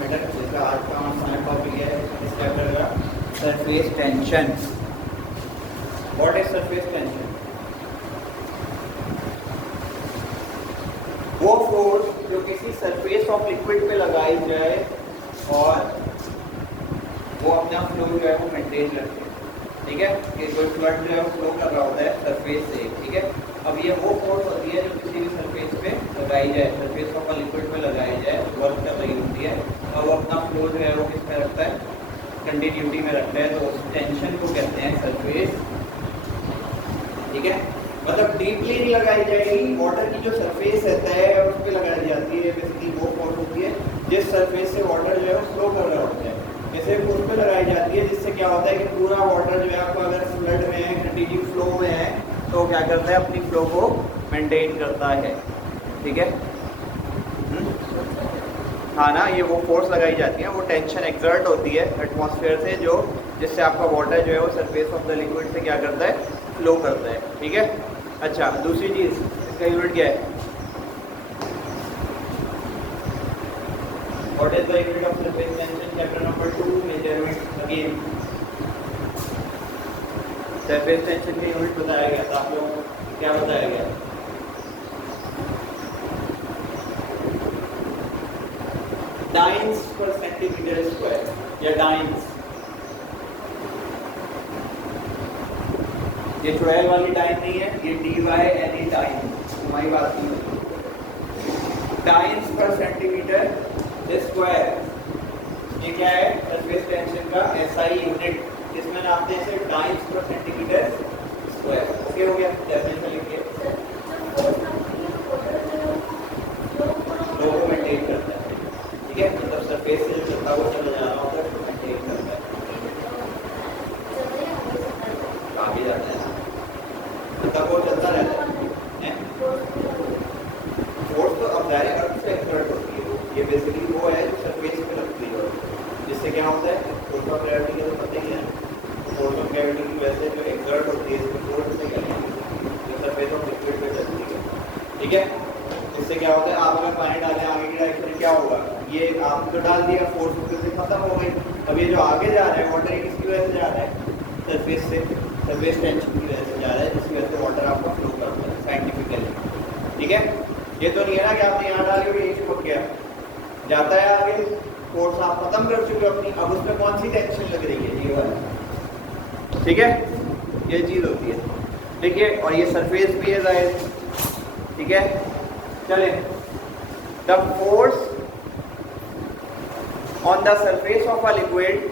Matter, जिसका आज का हमारा टॉपिक है इस चैप्टर का surface tension. What is surface tension? वो फोर्स जो किसी सरफेस ऑफ लिक्विड पे लगाई जाए और वो अपना फ्लो जो है वो मेंटेन रखे। ठीक है, कि कोई फ्लड जो है वो फ्लो कर रहा होता है सरफेस से। ठीक है, अब ये वो फोर्स होती है जो किसी भी सरफेस पे लगाई जाए, सरफेस ऑफ लिक्विड पे लगाई जाए, वर्क कर रही होती है और वो अपना फ्लो जो है वो किस में रखता है, कंटिन्यूटी में रखता है। तो उस टेंशन को कहते हैं सरफेस। ठीक है, मतलब डीपली नहीं लगाई जाएगी, वाटर की जो सरफेस रहता है उस पर लगाई जाती है। बेसिकली वो फोर्स होती है जिस सरफेस से वाटर जो है वो फ्लो कर रहा होता है, जैसे उस पर लगाई जाती है, जिससे क्या होता है कि पूरा वाटर जो है आपका अगर फ्लड में है, कंटिन्यू फ्लो में है, तो क्या करता है, अपनी फ्लो को मेंटेन करता है। ठीक है, हाँ ना, ये वो फोर्स लगाई जाती है, वो टेंशन एक्सर्ट होती है एटमॉस्फेयर से, जो जिससे आपका वाटर जो है वो सरफेस ऑफ द लिक्विड से क्या करता है, फ्लो करता है। ठीक है, अच्छा दूसरी चीज़, इसका यूनिट क्या है? What is the unit of surface tension? Chapter number 2, measurement again. Surface tension का यूनिट बताया गया था आप लोगों को, क्या बताया गया? डाइन्स पर सेंटीमीटर स्क्वायर या डाइन्स। ये चुड़ैल वाली डाइन नहीं है, ये DYNE डाइन, तुम्हारी बात नहीं। डाइन्स पर सेंटीमीटर स्क्वायर, ये क्या है? सरफेस टेंशन का SI यूनिट, जिसमें नापते हैं सिर्फ डाइन्स पर सेंटीमीटर स्क्वायर। ओके हो गया, डेफिनेशन लिखिए। फ्लो को मेंटेन करता है। ठीक है, मतलब सरफेस से जो चलता हुआ चला जा रहा होता है उसको मेंटेन करता है। काफी जाता है, मतलब वो चलता रहता है। फोर्स तो अब डायरेक्ट अर्थ से एक्सर्ट होती है, ये बेसिकली वो है जो सरफेस पे लगती है, जिससे क्या होता है, फोर्स ऑफ ग्रेविटी का तो पता ही है। फोर्स ऑफ ग्रेविटी की वजह से जो एक्सर्ट होती है, इसको फोर्स से क्या कहते हैं, जो सरफेस ऑफ लिक्विड पे चलती है। ठीक है, इससे क्या होता है, आप अगर पानी डालें आगे की डायरेक्शन क्या होगा, ये आप जो डाल दिया फोर्स उससे से खत्म हो गई। अब ये जो आगे जा रहा है वाटर, ये किसकी वजह से जा रहा है, सरफेस से, सरफेस टेंशन की वजह से जा रहा है, जिसकी वजह से वाटर आपका फ्लो करता है साइंटिफिकली। ठीक है, ये तो नहीं है ना कि आपने यहाँ डाली और यही चिपक गया, जाता है आगे, फोर्स आप खत्म कर चुके हो अपनी, अब उसमें कौन सी टेंशन लग रही है, ये वाला। ठीक है, ये चीज़ होती है। ठीक है, और ये सरफेस भी है जाहिर। ठीक है, चले, the force on the surface of a liquid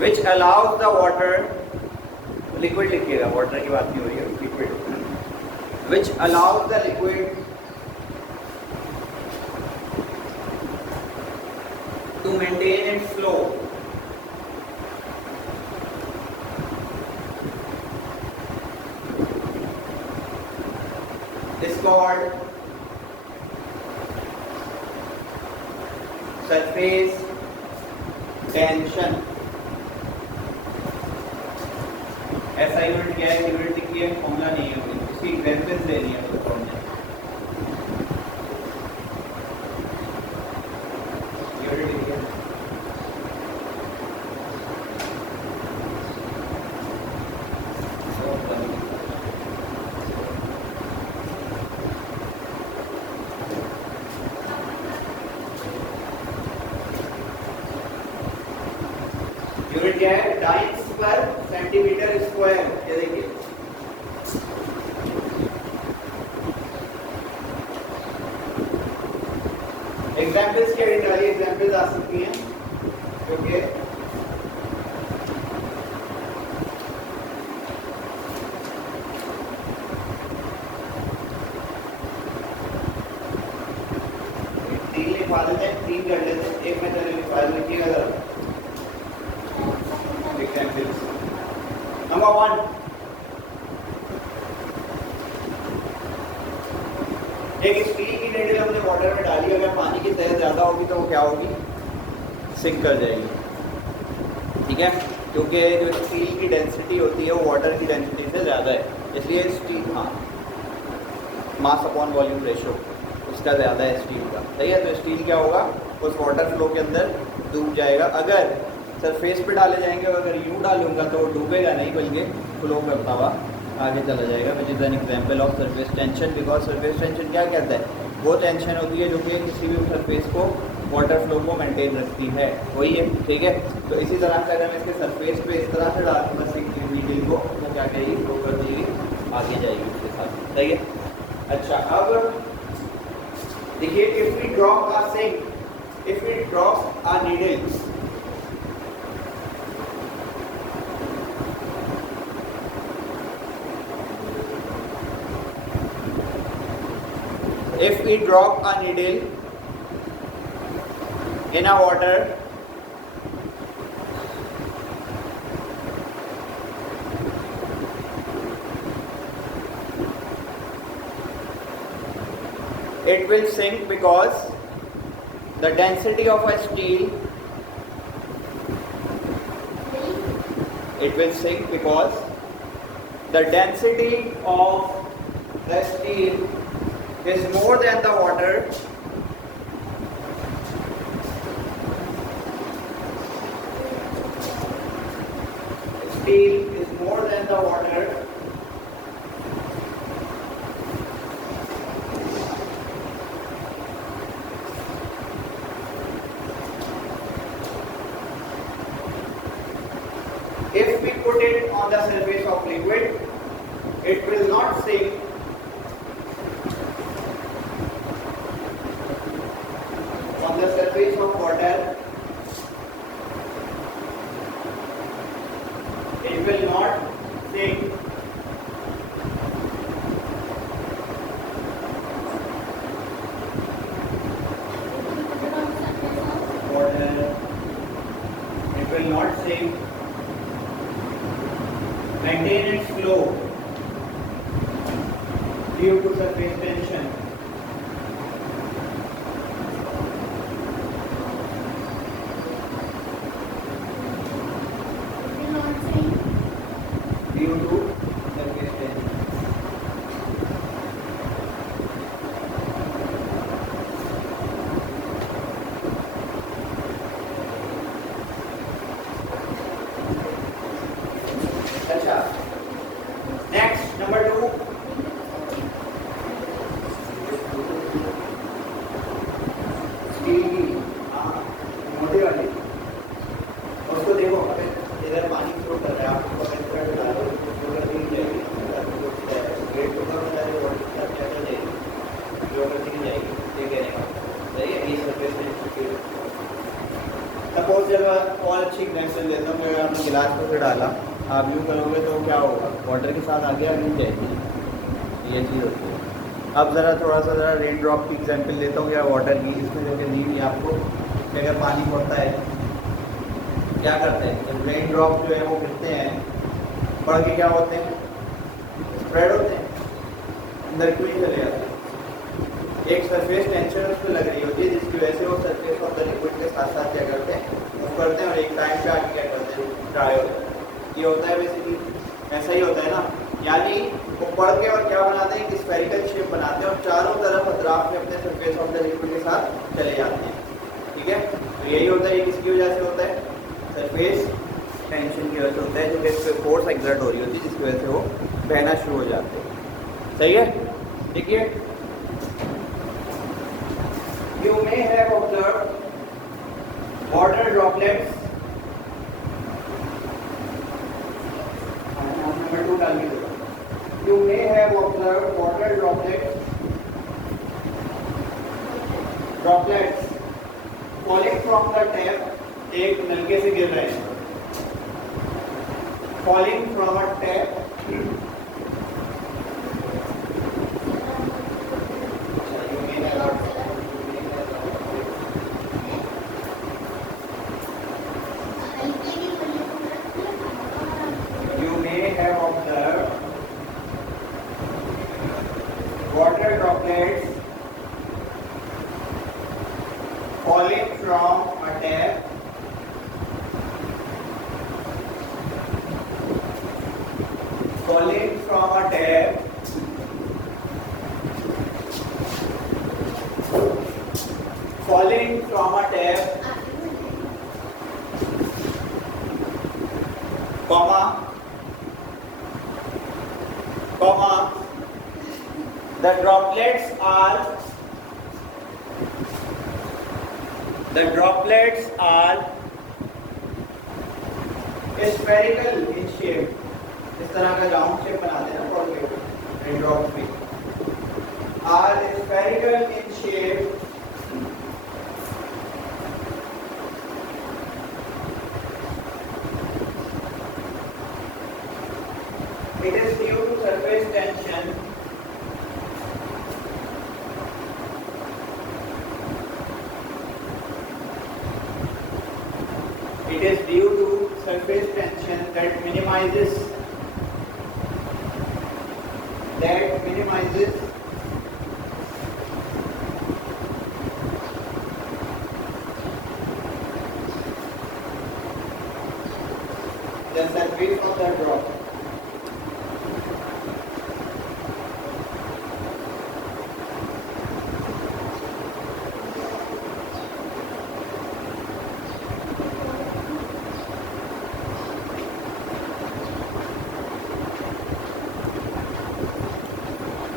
which allows the water, liquid लिखिएगा, water की बात नहीं हो रही है, liquid, which allows the liquid to maintain its flow is called surface tension। ऐसा यूनिट क्या है, यूनिट लिखिए, फॉर्मूला नहीं है, उसकी एग्जांपल्स देनी है तो फॉर्मूला यूनिट लिखिए। यूनिट क्या है, डाइन्स पर सेंटीमीटर स्क्वायर। ये देखिए, एग्जाम्पल्स क्या डालिए, एग्जाम्पल्स आ सकती हैं क्योंकि तीन लिखवा देते हैं, तीन कर लेते हैं, एक में चले लिखवा लिखिएगा जरा एग्जाम्पल्स। नंबर 1, एक स्टील की नीडल हमने वाटर में डाली, अगर पानी की तह ज्यादा होगी तो वो क्या होगी, सिंक कर जाएगी, ठीक है, क्योंकि जो स्टील की डेंसिटी होती है वो वाटर की डेंसिटी से ज़्यादा है, इसलिए स्टील, हाँ, मास अपॉन वॉल्यूम रेशो उसका ज़्यादा है स्टील का, सही है। तो स्टील क्या होगा, उस वाटर फ्लो के अंदर डूब जाएगा। अगर सरफेस पे डाले जाएंगे और अगर यूँ डालूंगा तो वो डूबेगा नहीं, बल्कि फ्लो करता हुआ आगे चला जाएगा, which is an example of surface tension. Because surface tension क्या कहता है, वो टेंशन होती है जो कि किसी भी सरफेस को वाटर फ्लो को मेंटेन रखती है, वही है, ठीक है। तो इसी तरह से अगर मैं इसके सरफेस पे इस तरह से डाल दूँगा सिंक व्हील को, तो क्या करेगी, फ्लो कर देगी, आगे जाएगी उसके साथ, सही है। अच्छा, अब देखिए, if we drop a sink, if we drop a needle, if we drop a needle in a water, it will sink because the density of a steel, it will sink because the density of the steel is more than the water, steel is more than the water, if we put it on the surface of liquid, it will not sink on the surface of water, it will not sink water, it will not sink, maintain its flow due to surface tension. Due to surface tension. अच्छा, next number 2, steel की, हाँ, मोटी वाली, उसको देखो, अगर इधर पानी फ्लो कर रहा है, आपको पकड़ कर डाल दो, फ्लो करती नहीं जाएगी, वेट को कम होता है, वाटर क्या कर जाएगी, फ्लो करती नहीं जाएगी, ये कहने का सही है। ये सरफेस टेंशन। सपोज जब और अच्छी एग्जाम्पल देता हूँ, अगर आपने गिलास को फिर डाला, आप यूँ करोगे तो क्या होगा, वाटर के साथ आगे आगे नहीं जाएगी, ये चीज़ होती है। अब ज़रा थोड़ा सा ज़रा रेन ड्रॉप की एग्जांपल देता हूँ या वाटर की, इसमें जो कि दी आपको कि अगर पानी पड़ता है क्या करते हैं, जब रेन ड्रॉप जो है वो गिरते हैं, पड़ के क्या होते हैं, स्प्रेड होते हैं, अंदर क्यों नहीं चले जाते, एक सरफेस टेंशन उस पर लग रही होती है, जिसकी वजह से वो सरफेस ऑफ द लिक्विड के साथ साथ क्या करते हैं, मूव करते हैं और एक टाइम पे आके क्या करते हैं, ड्राई होते हैं। ये होता है बेसिकली, ऐसा ही होता है ना, यानी वो पढ़ के और क्या बनाते हैं, एक स्फेरिकल शेप बनाते हैं और चारों तरफ अतराफ में अपने सरफेस ऑफ द लिक्विड के साथ चले जाते हैं, ठीक है। तो यही होता है, ये किसकी वजह से होता है, सरफेस टेंशन की वजह से होता है, जो कि इस पर फोर्स एक्सर्ट हो रही होती है, जिसकी वजह से वो बहना शुरू हो जाते हैं, सही है, ठीक है। You may have observed water droplets. Number 2 डाल के दो. You may have observed water droplets falling from the tap. एक नलके से गिर रहे हैं. Falling from a tap. Water droplets falling from a tap droplets are spherical in shape. इस तरह का राउंड शेप बनाते हैं ना बॉल के ड्रॉप्स में, are spherical in shape it is due to surface tension that minimizes the surface of the drop.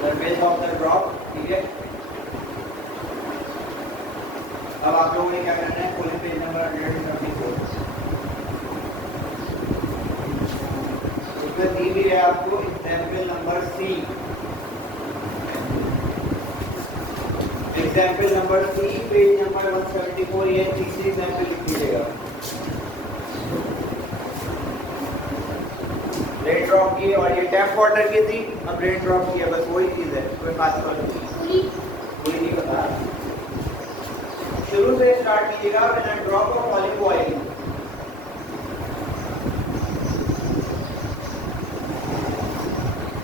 Surface of the drop, ठीक है। अब आप लोगों ने क्या करना है, कोई पेज नंबर 134 उसमें दी भी है आपको example number C. Example number C page number 174, ये तीसरी एग्जाम्पल लिख लीजिएगा। रेन ड्रॉप की और ये टैप वाटर की थी, अब रेन ड्रॉप की है, बस वही चीज है, कोई खास बात नहीं, पूरी नहीं पता। शुरू से स्टार्ट कीजिएगा। When a drop of olive oil,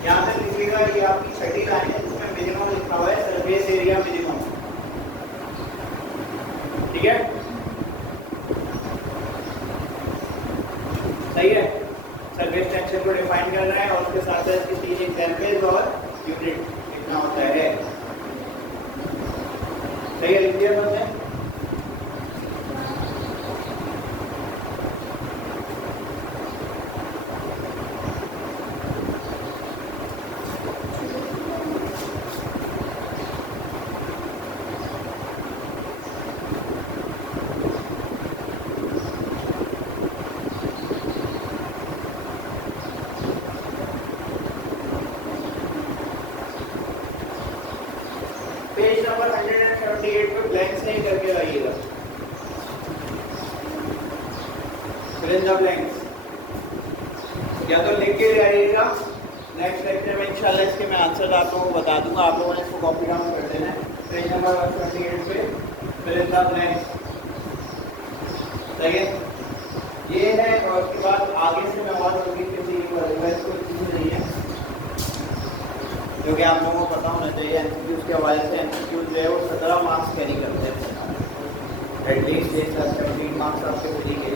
यहाँ से लिखिएगा, ये आपकी छठी लाइन है जिसमें मिनिमम लिखा हुआ है, सरफेस एरिया मिनिमम, ठीक है, सही है। सरफेस टेंशन को डिफाइन करना है और उसके साथ साथ इसके 3 एग्जाम्पल्स और यूनिट लिखना होता है, सही है, लिख दिया हमने। पेज नंबर 178 पे ब्लैंक्स नहीं करके लाइएगा, फिल इन द ब्लैंक्स या तो लिख के ले आइएगा। नेक्स्ट लेक्चर में इंशाल्लाह इसके मैं आंसर आप लोगों को बता दूंगा, आप लोगों ने इसको कॉपी डाउन कर देना है। पेज नंबर 178 पे फिल इन द ब्लैंक्स, सही है, ये है। और उसके बाद आगे से मैं और होगी किसी इसको चीज नहीं है क्योंकि आप लोगों को पता होना चाहिए, एमसीक्यूज के हवाले से एमसीक्यूज जो है वो 17 मार्क्स कैरी करते हैं, एटलीस्ट 17 मार्क्स आपके फ्री के।